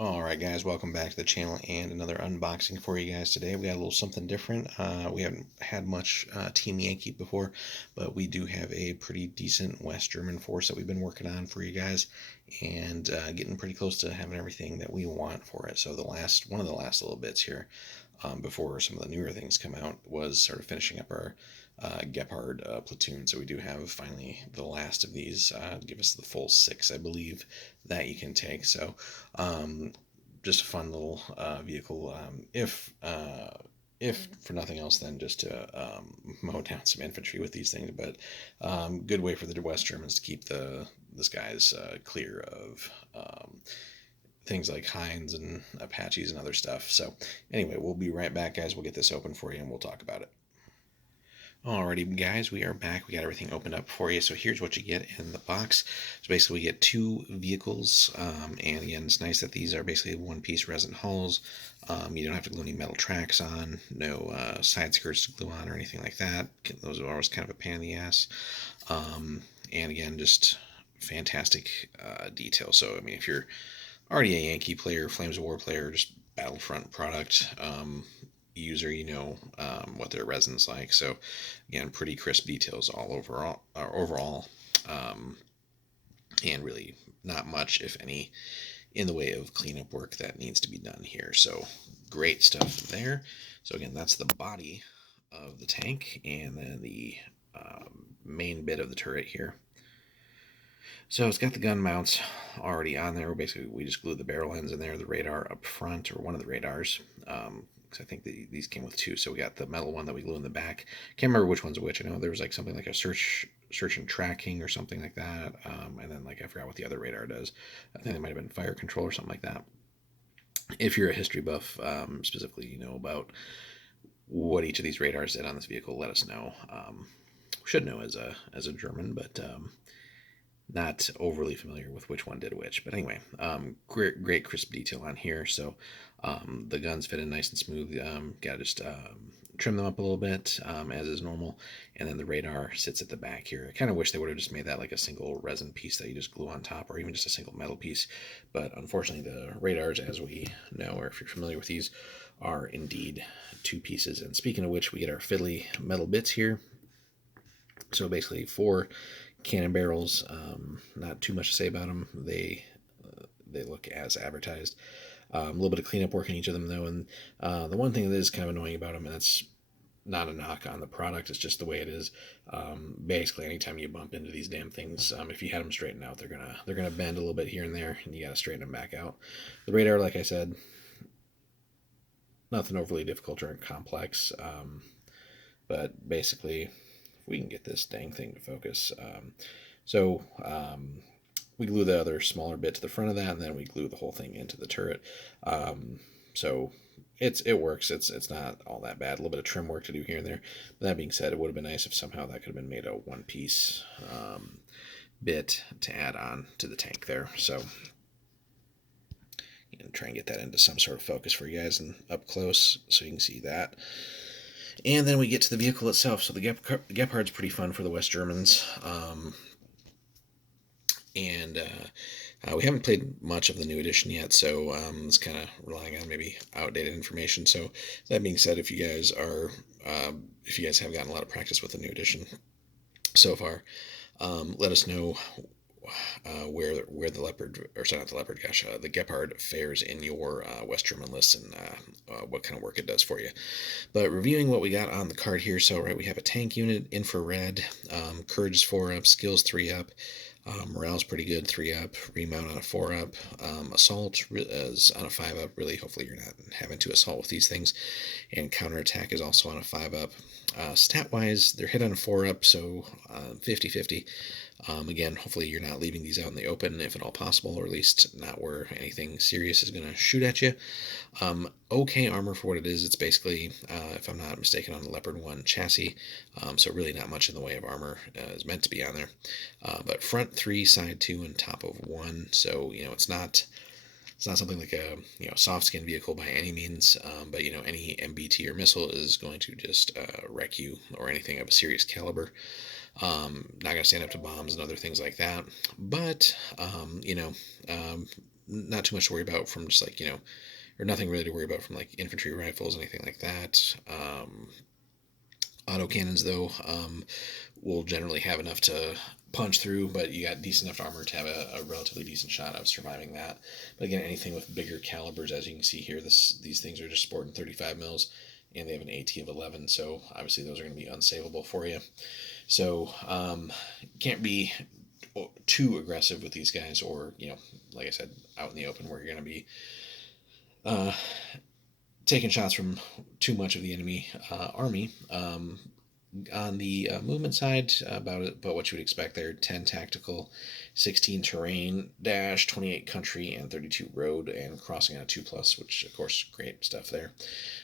Alright guys, welcome back to the channel and another unboxing for you guys today. We got a little something different. We haven't had much Team Yankee before, but we do have a pretty decent West German force that we've been working on for you guys, and getting pretty close to having everything that we want for it. So one of the last little bits here, before some of the newer things come out, was sort of finishing up our Gepard platoon. So we do have finally the last of these, give us the full 6, I believe, that you can take. So just a fun little vehicle, if for nothing else than just to mow down some infantry with these things. But good way for the West Germans to keep the skies clear of things like Hinds and Apaches and other stuff. So anyway, we'll be right back, guys. We'll get this open for you and we'll talk about it. Alrighty, guys, we are back. We got everything opened up for you. So here's what you get in the box. So basically, we get 2 vehicles, and again, it's nice that these are basically one-piece resin hulls. You don't have to glue any metal tracks on, no side skirts to glue on or anything like that. Those are always kind of a pain in the ass. And again, just fantastic detail. So I mean, if you're already a Yankee player, Flames of War player, just Battlefront product user, you know what their resin's like. So again, pretty crisp details all overall, and really not much, if any, in the way of cleanup work that needs to be done here. So great stuff there. So again, that's the body of the tank, and then the main bit of the turret here. So it's got the gun mounts already on there. Basically, we just glued the barrel ends in there, the radar up front, or one of the radars. Because I think these came with 2. So we got the metal one that we glue in the back. Can't remember which one's which. I know there was like something like a search and tracking or something like that. And then like I forgot what the other radar does. I think it might have been fire control or something like that. If you're a history buff, specifically, you know about what each of these radars did on this vehicle, let us know. Should know as a German, but not overly familiar with which one did which. But anyway, great crisp detail on here. So the guns fit in nice and smooth. Got to just trim them up a little bit, as is normal. And then the radar sits at the back here. I kind of wish they would have just made that like a single resin piece that you just glue on top, or even just a single metal piece. But unfortunately, the radars, as we know, or if you're familiar with these, are indeed 2 pieces. And speaking of which, we get our fiddly metal bits here. So basically 4 cannon barrels. Not too much to say about them. They look as advertised. A little bit of cleanup work in each of them, though. And the one thing that is kind of annoying about them, and that's not a knock on the product, it's just the way it is. Basically, anytime you bump into these damn things, if you had them straightened out, they're gonna bend a little bit here and there, and you gotta straighten them back out. The radar, like I said, nothing overly difficult or complex, but basically, if we can get this dang thing to focus. We glue the other smaller bit to the front of that, and then we glue the whole thing into the turret. So it works. It's not all that bad. A little bit of trim work to do here and there. But that being said, it would have been nice if somehow that could have been made a one-piece bit to add on to the tank there. So try and get that into some sort of focus for you guys and up close so you can see that. And then we get to the vehicle itself. So the Gepard's pretty fun for the West Germans. And we haven't played much of the new edition yet, so it's kind of relying on maybe outdated information. So that being said, if you guys have gotten a lot of practice with the new edition so far, let us know where the leopard, or sorry, not the leopard, gosh, the Gepard fares in your West German lists, and what kind of work it does for you. But reviewing what we got on the card here, so we have a tank unit, infrared, courage is 4 up, skills 3 up, morale's pretty good, 3 up, remount on a 4 up, assault is on a 5 up. Really, hopefully you're not having to assault with these things, and counterattack is also on a 5 up. Stat wise, they're hit on a 4 up, so 50-50. Again, hopefully you're not leaving these out in the open, if at all possible, or at least not where anything serious is going to shoot at you. Okay armor for what it is. It's basically, if I'm not mistaken, on the Leopard 1 chassis, so really not much in the way of armor is meant to be on there. But front 3, side 2, and top of 1, so it's not something like a soft skin vehicle by any means, but any MBT or missile is going to just wreck you, or anything of a serious caliber. Not going to stand up to bombs and other things like that. But not too much to worry about from just like, or nothing really to worry about from like infantry rifles, anything like that. Autocannons, though, will generally have enough to punch through, but you got decent enough armor to have a relatively decent shot of surviving that. But again, anything with bigger calibers, as you can see here, these things are just sporting 35 mils, and they have an AT of 11, so obviously those are going to be unsavable for you. So can't be too aggressive with these guys, or like I said, out in the open where you're going to be uh, taking shots from too much of the enemy army. On the movement side, about what you would expect there: 10 tactical, 16 terrain, dash, 28 country, and 32 road, and crossing on a 2+, which of course great stuff there.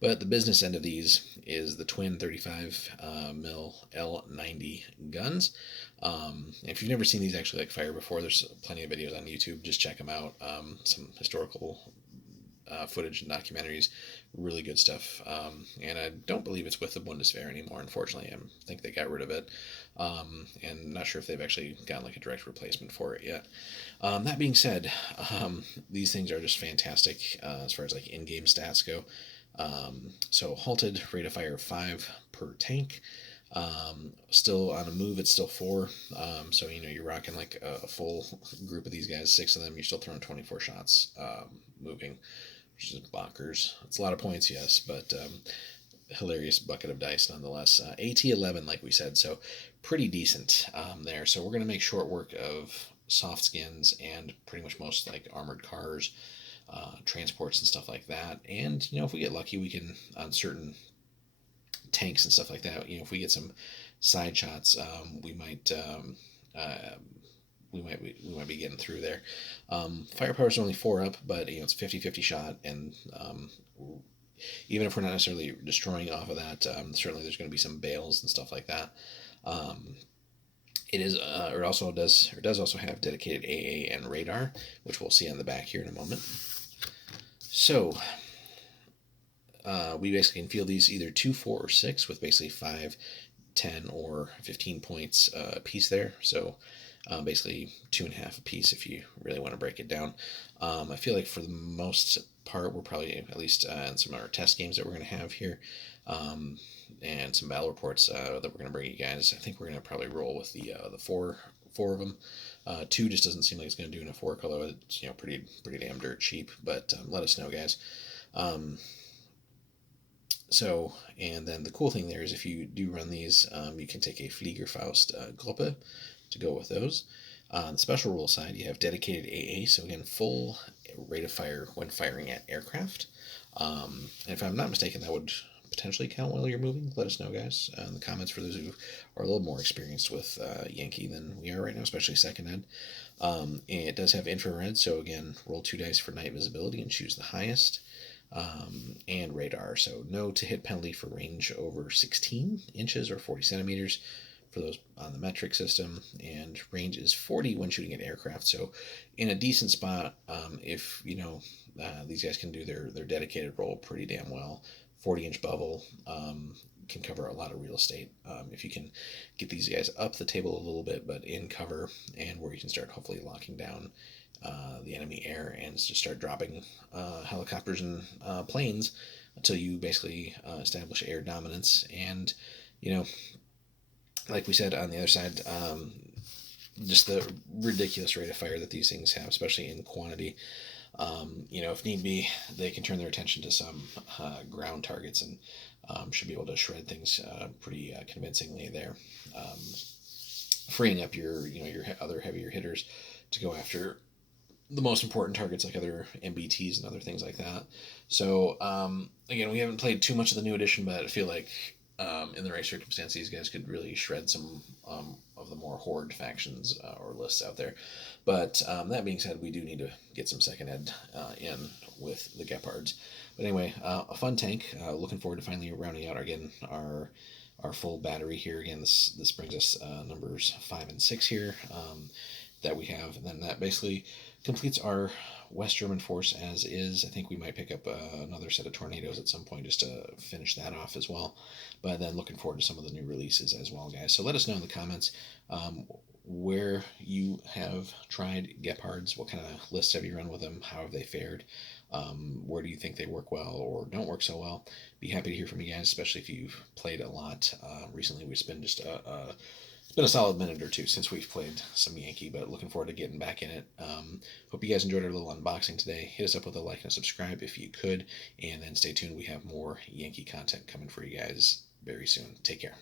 But the business end of these is the twin 35 mil L90 guns. If you've never seen these actually like fire before, there's plenty of videos on YouTube. Just check them out. Some historical footage and documentaries, really good stuff. And I don't believe it's with the Bundeswehr anymore, unfortunately. I think they got rid of it, and not sure if they've actually gotten like a direct replacement for it yet. That being said, these things are just fantastic as far as like in-game stats go. So halted, rate of fire 5 per tank. Still on a move, it's still 4. So you're rocking like a full group of these guys, 6 of them. You're still throwing 24 shots moving, which is bonkers. It's a lot of points, yes, but hilarious bucket of dice nonetheless. AT 11, like we said, so pretty decent there. So we're gonna make short work of soft skins and pretty much most like armored cars, transports and stuff like that. And if we get lucky, we can on certain tanks and stuff like that. If we get some side shots, uh, we might be getting through there. Firepower is only 4 up, but it's 50-50 shot, and even if we're not necessarily destroying off of that, certainly there's going to be some bales and stuff like that. Um, it is, or also does also have dedicated AA and radar, which we'll see on the back here in a moment. So we basically can field these either 2, 4, or 6 with basically 5, 10, or 15 points a piece there. So basically 2.5 a piece if you really want to break it down. I feel like for the most part, we're probably, at least in some of our test games that we're going to have here, and some battle reports that we're going to bring you guys, I think we're going to probably roll with the four of them. 2 just doesn't seem like it's going to do enough work, although it's pretty damn dirt cheap. But let us know, guys. So, and then the cool thing there is if you do run these, you can take a Fliegerfaust Gruppe to go with those. On the special rule side, you have dedicated AA, so again, full rate of fire when firing at aircraft. And if I'm not mistaken, that would potentially count while you're moving. Let us know, guys, in the comments for those who are a little more experienced with Yankee than we are right now, especially second ed. It does have infrared, so again, roll 2 dice for night visibility and choose the highest. And radar, so no to hit penalty for range over 16 inches or 40 centimeters for those on the metric system, and range is 40 when shooting at aircraft. So in a decent spot, if these guys can do their dedicated roll pretty damn well. 40-inch bubble can cover a lot of real estate if you can get these guys up the table a little bit, but in cover, and where you can start hopefully locking down the enemy air and just start dropping helicopters and planes until you basically establish air dominance. And like we said on the other side, just the ridiculous rate of fire that these things have, especially in quantity. If need be, they can turn their attention to some ground targets and should be able to shred things pretty convincingly there, freeing up your other heavier hitters to go after the most important targets like other MBTs and other things like that. So again, we haven't played too much of the new edition, but I feel like in the right circumstances, these guys could really shred some of the more horde factions or lists out there. But that being said, we do need to get some second ed in with the Gepards. But anyway, a fun tank. Looking forward to finally rounding out again our full battery here. Again, this brings us numbers 5 and 6 here that we have, and then that basically completes our West German force as is. I think we might pick up another set of tornadoes at some point just to finish that off as well. But then looking forward to some of the new releases as well, guys. So let us know in the comments where you have tried Gepards. What kind of lists have you run with them? How have they fared? Where do you think they work well or don't work so well? Be happy to hear from you guys, especially if you've played a lot. Recently, we've been just it's been a solid minute or two since we've played some Yankee, but looking forward to getting back in it. Hope you guys enjoyed our little unboxing today. Hit us up with a like and a subscribe if you could, and then stay tuned. We have more Yankee content coming for you guys very soon. Take care.